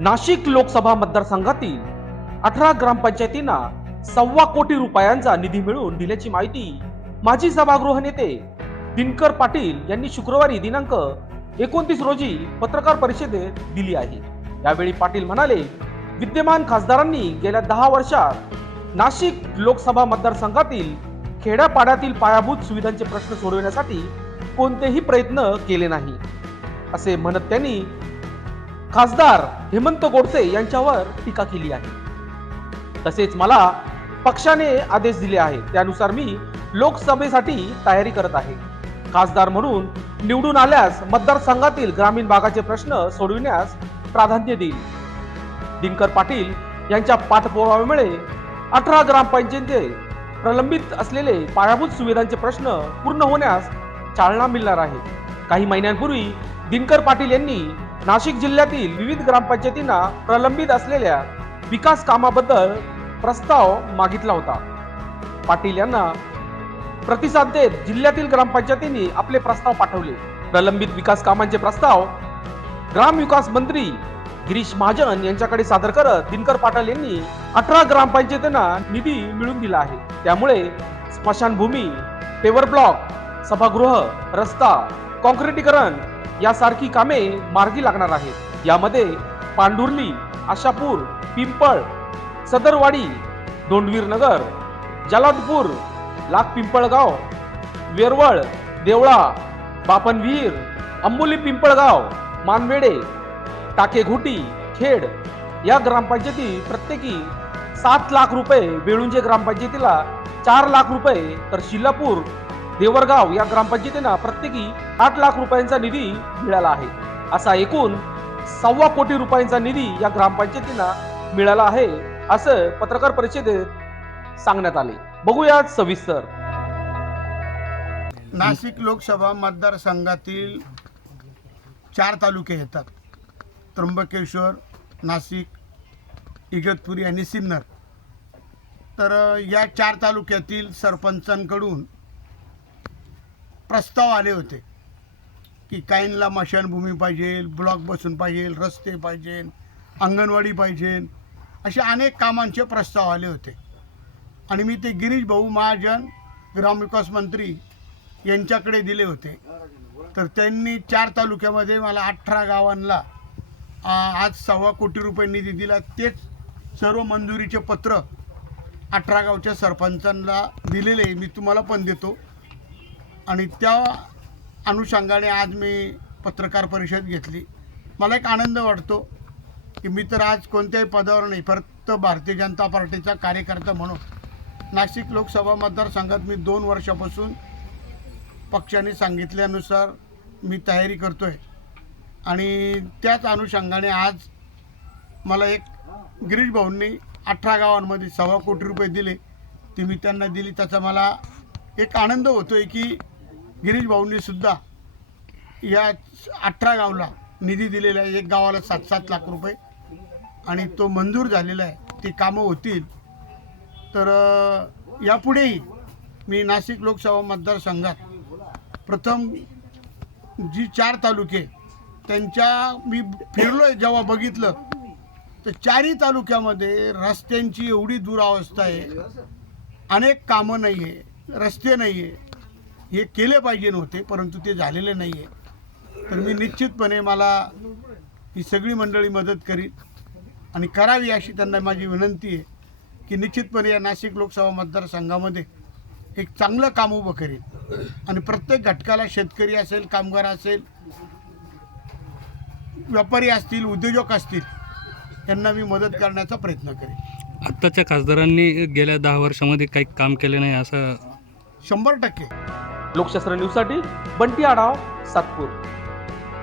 नाशिक लोकसभा मतदारसंघातील 18 ग्रामपंचायतींना 1.25 कोटी रुपयांचा निधी मिळवून दिल्याची माहिती माजी सभागृह नेते दिनकर पाटील यांनी शुक्रवारी दिनांक 29 रोजी पत्रकार परिषदेत दिली आहे। यावेळी पाटील म्हणाले, विद्यमान खासदारांनी गेल्या 10 वर्षात नाशिक लोकसभा मतदारसंघातील खेड्यापाड्यातील पायाभूत सुविधांचे प्रश्न सोडवण्यासाठी कोणतेही प्रयत्न केले नाही असे म्हणत त्यांनी खासदार हेमंत गोडसे यांच्यावर टीका केली आहे। तसेच मला पक्षाने आदेश दिले आहेत, त्यानुसार मी लोकसभेसाठी तयारी करत आहे। खासदार म्हणून निवडून आल्यास मतदारसंघातील ग्रामीण भागाचे प्रश्न सोडविण्यास प्राधान्य देईल। दिनकर पाटील यांच्या पाठपुराव्यामुळे 18 ग्रामपंचायती प्रलंबित असलेले पायाभूत सुविधांचे प्रश्न पूर्ण होण्यास चालना मिळणार आहे। काही महिन्यांपूर्वी दिनकर पाटील यांनी नाशिक जिल्ह्यातील विविध ग्रामपंचायतींना प्रलंबित असलेल्या विकास कामाबद्दल प्रस्ताव मागितला होता। पाटील यांना प्रतिसाद देत जिल्ह्यातील ग्रामपंचायतींनी आपले प्रस्ताव पाठवले। प्रलंबित विकास कामांचे प्रस्ताव ग्रामविकास मंत्री गिरीश महाजन यांच्याकडे सादर करत दिनकर पाटील यांनी 18 ग्रामपंचायतींना निधी मिळवून दिला आहे। त्यामुळे स्मशानभूमी, पेवर ब्लॉक, सभागृह, रस्ता, काँक्रिटीकरण यासारखी कामे मार्गी लागणार आहेत। यामध्ये पांढुर्ली, आशापूर, पिंपळ, सदरवाडी, दोंडवीर नगर, जलादपूर, लाख पिंपळगाव, वेरवळ, देवळा, बापनविहीर, अंबोली पिंपळगाव, मानवेडे, टाकेघोटी, खेड या ग्रामपंचायती प्रत्येकी 7 लाख रुपये, बेळुंजे ग्रामपंचायतीला 4 लाख रुपये, तर शिलापूर, देवरगाव या ग्रामपंचायतींना प्रत्येकी 8 लाख रुपयांचा निधी मिळाला आहे। असा एकूण 1.25 कोटी रुपयांचा निधी या ग्रामपंचायतींना मिळाला आहे असं पत्रकार परिषदेत सांगण्यात आले। बघूयात सविस्तर। नाशिक लोकसभा मतदारसंघातील 4 तालुके येतात, त्र्यंबकेश्वर, नाशिक, इगतपुरी आणि सिन्नर। तर या 4 तालुक्यातील सरपंचांकडून प्रस्ताव आले होते की काहींना मशानभूमी पाहिजे, ब्लॉक बसून पाहिजे, रस्ते पाहिजे, अंगणवाडी पाहिजे, असे अनेक कामांचे प्रस्ताव आले होते। आणि मी ते गिरीश भाऊ महाजन ग्रामविकास मंत्री यांच्याकडे दिले होते। तर त्यांनी 4 तालुक्यामध्ये मला 18 गावांना आज 1.25 कोटी रुपये निधी दिला। तेच सर्व मंजुरीचे पत्र 18 गावच्या सरपंचांना दिलेले मी तुम्हाला पण देतो। आणि त्या अनुषंगाने आज मी पत्रकार परिषद घेतली। मला एक आनंद वाटतो की मी तर आज कोणत्याही पदावर नाही, फक्त भारतीय जनता पार्टीचा कार्यकर्ता म्हणून नाशिक लोकसभा मतदारसंघात मी 2 वर्षापासून पक्षाने सांगितल्यानुसार मी तयारी करतो आहे। आणि त्याच अनुषंगाने आज मला एक गिरीश भाऊंनी 18 गावांमध्ये 1.25 कोटी रुपये दिले, ते मी त्यांना दिली। त्याचा मला एक आनंद होतो आहे की गिरीश भाऊंनी सुद्धा या 18 गावाला निधी दिलेला आहे। एक गावाला 7-7 लाख रुपये आणि तो मंजूर झालेला आहे, ती कामं होतील। तर यापुढेही मी नाशिक लोकसभा मतदारसंघात प्रथम जी 4 तालुके त्यांच्या मी फिरलो आहे, जेव्हा बघितलं तर 4ही तालुक्यामध्ये रस्त्यांची एवढी दुरावस्था आहे, अनेक कामं नाही आहे, रस्ते नाही आहे। हे केले पाहिजे नव्हते, परंतु ते झालेले नाही आहे। तर मी निश्चितपणे मला ही सगळी मंडळी मदत करील आणि करावी अशी त्यांना माझी विनंती आहे की निश्चितपणे या नाशिक लोकसभा मतदारसंघामध्ये एक चांगलं काम उभं करेल आणि प्रत्येक घटकाला, शेतकरी असेल, कामगार असेल, व्यापारी असतील, उद्योजक असतील, यांना मी मदत करण्याचा प्रयत्न करेन। आत्ताच्या खासदारांनी गेल्या 10 वर्षामध्ये काही काम केले नाही असं 100%। लोकशास्त्र न्यूजसाठी बंटी आढाव, सातपूर।